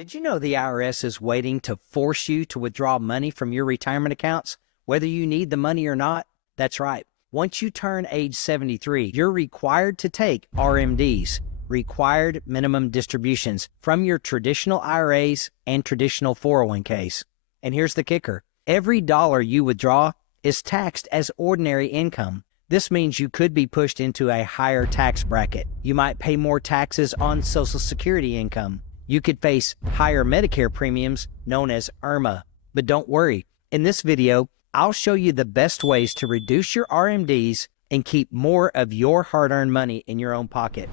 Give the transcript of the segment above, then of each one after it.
Did you know the IRS is waiting to force you to withdraw money from your retirement accounts, whether you need the money or not? That's right. Once you turn age 73, you're required to take RMDs, required minimum distributions, from your traditional IRAs and traditional 401ks. And here's the kicker. Every dollar you withdraw is taxed as ordinary income. This means you could be pushed into a higher tax bracket. You might pay more taxes on Social Security income. You could face higher Medicare premiums known as IRMA. But don't worry, in this video, I'll show you the best ways to reduce your RMDs and keep more of your hard-earned money in your own pocket.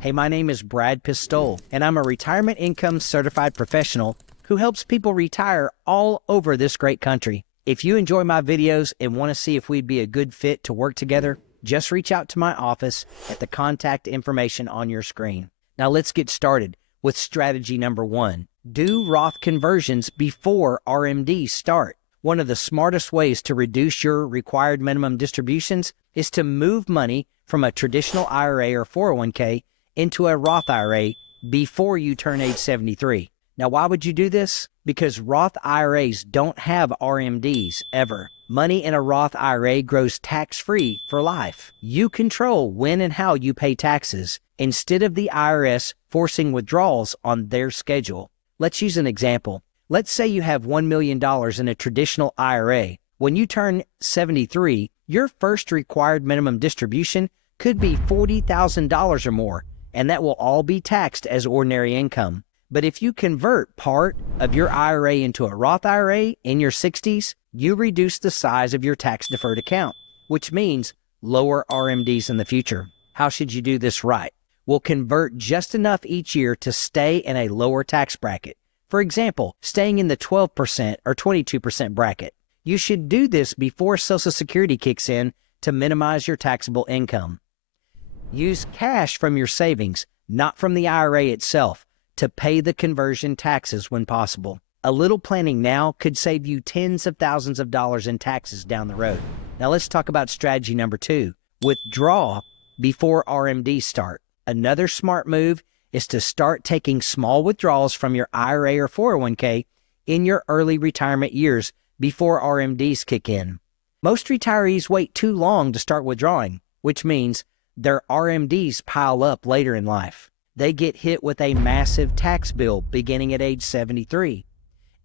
Hey, my name is Brad Pistole, and I'm a retirement income certified professional who helps people retire all over this great country. If you enjoy my videos and want to see if we'd be a good fit to work together, just reach out to my office at the contact information on your screen. Now let's get started with strategy number 1. Do Roth conversions before RMDs start. One of the smartest ways to reduce your required minimum distributions is to move money from a traditional IRA or 401k into a Roth IRA before you turn age 73. Now, why would you do this? Because Roth IRAs don't have RMDs ever. Money in a Roth IRA grows tax-free for life. You control when and how you pay taxes instead of the IRS forcing withdrawals on their schedule. Let's use an example. Let's say you have $1 million in a traditional IRA. When you turn 73, your first required minimum distribution could be $40,000 or more, and that will all be taxed as ordinary income. But if you convert part of your IRA into a Roth IRA in your 60s, you reduce the size of your tax-deferred account, which means lower RMDs in the future. How should you do this right? We'll convert just enough each year to stay in a lower tax bracket. For example, staying in the 12% or 22% bracket. You should do this before Social Security kicks in to minimize your taxable income. Use cash from your savings, not from the IRA itself, to pay the conversion taxes when possible. A little planning now could save you tens of thousands of dollars in taxes down the road. Now let's talk about strategy number 2. Withdraw before RMDs start. Another smart move is to start taking small withdrawals from your IRA or 401k in your early retirement years before RMDs kick in. Most retirees wait too long to start withdrawing, which means their RMDs pile up later in life. They get hit with a massive tax bill beginning at age 73,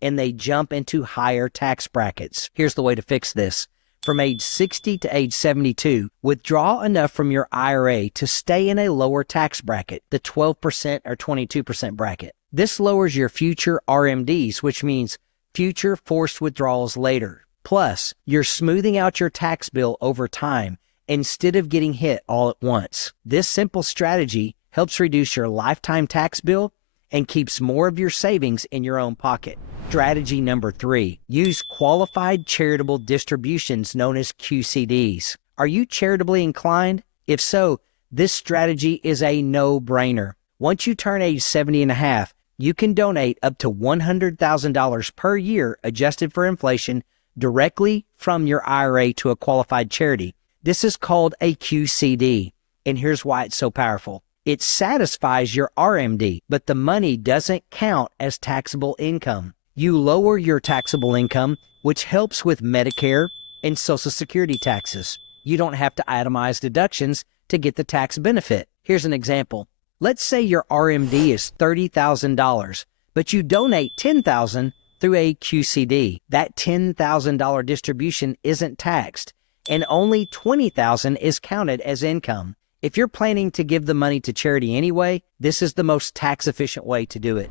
and they jump into higher tax brackets. Here's the way to fix this. From age 60 to age 72, withdraw enough from your IRA to stay in a lower tax bracket, the 12% or 22% bracket. This lowers your future RMDs, which means future forced withdrawals later. Plus, you're smoothing out your tax bill over time instead of getting hit all at once. This simple strategy helps reduce your lifetime tax bill and keeps more of your savings in your own pocket. Strategy number 3, use qualified charitable distributions known as QCDs. Are you charitably inclined? If so, this strategy is a no-brainer. Once you turn age 70 and a half, you can donate up to $100,000 per year adjusted for inflation directly from your IRA to a qualified charity. This is called a QCD, and here's why it's so powerful. It satisfies your RMD, but the money doesn't count as taxable income. You lower your taxable income, which helps with Medicare and Social Security taxes. You don't have to itemize deductions to get the tax benefit. Here's an example. Let's say your RMD is $30,000, but you donate $10,000 through a QCD. That $10,000 distribution isn't taxed, and only $20,000 is counted as income. If you're planning to give the money to charity anyway, this is the most tax-efficient way to do it.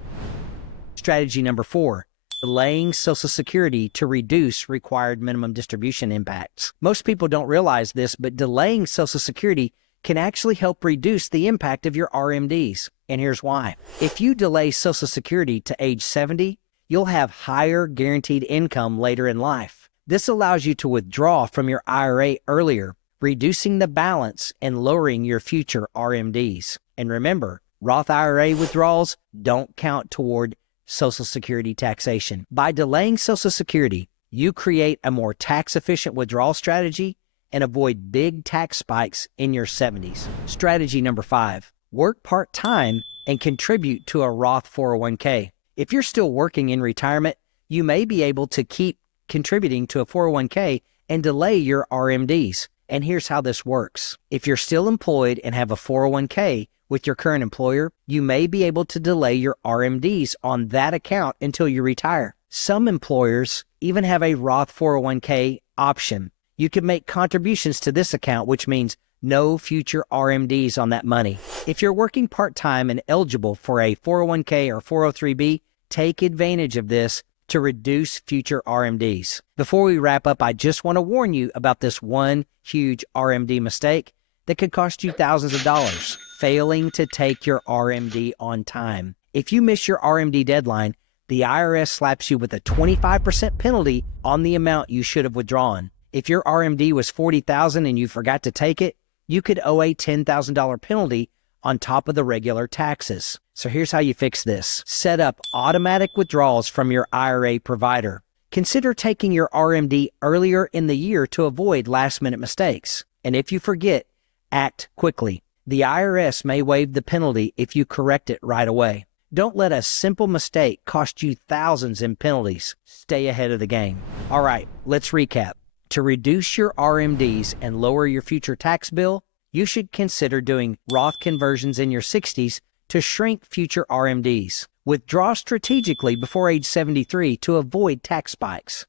Strategy number 4, delaying Social Security to reduce required minimum distribution impacts. Most people don't realize this, but delaying Social Security can actually help reduce the impact of your RMDs. And here's why. If you delay Social Security to age 70, you'll have higher guaranteed income later in life. This allows you to withdraw from your IRA earlier, reducing the balance and lowering your future RMDs. And remember, Roth IRA withdrawals don't count toward Social Security taxation. By delaying Social Security, you create a more tax-efficient withdrawal strategy and avoid big tax spikes in your 70s. Strategy number 5, work part-time and contribute to a Roth 401k. If you're still working in retirement, you may be able to keep contributing to a 401k and delay your RMDs. And here's how this works. If you're still employed and have a 401k with your current employer, you may be able to delay your RMDs on that account until you retire. Some employers even have a Roth 401k option. You can make contributions to this account, which means no future RMDs on that money. If you're working part-time and eligible for a 401k or 403b, take advantage of this to reduce future RMDs. Before we wrap up, I just want to warn you about this one huge RMD mistake that could cost you thousands of dollars: failing to take your RMD on time. If you miss your RMD deadline, the IRS slaps you with a 25% penalty on the amount you should have withdrawn. If your RMD was $40,000 and you forgot to take it, you could owe a $10,000 penalty on top of the regular taxes. So here's how you fix this. Set up automatic withdrawals from your IRA provider. Consider taking your RMD earlier in the year to avoid last-minute mistakes. And if you forget, act quickly. The IRS may waive the penalty if you correct it right away. Don't let a simple mistake cost you thousands in penalties. Stay ahead of the game. All right, let's recap. To reduce your RMDs and lower your future tax bill, you should consider doing Roth conversions in your 60s to shrink future RMDs. Withdraw strategically before age 73 to avoid tax spikes.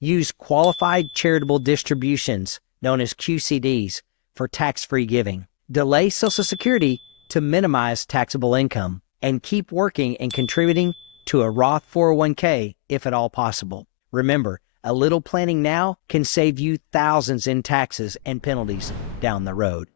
Use qualified charitable distributions, known as QCDs, for tax-free giving. Delay Social Security to minimize taxable income. And keep working and contributing to a Roth 401k if at all possible. Remember, a little planning now can save you thousands in taxes and penalties down the road.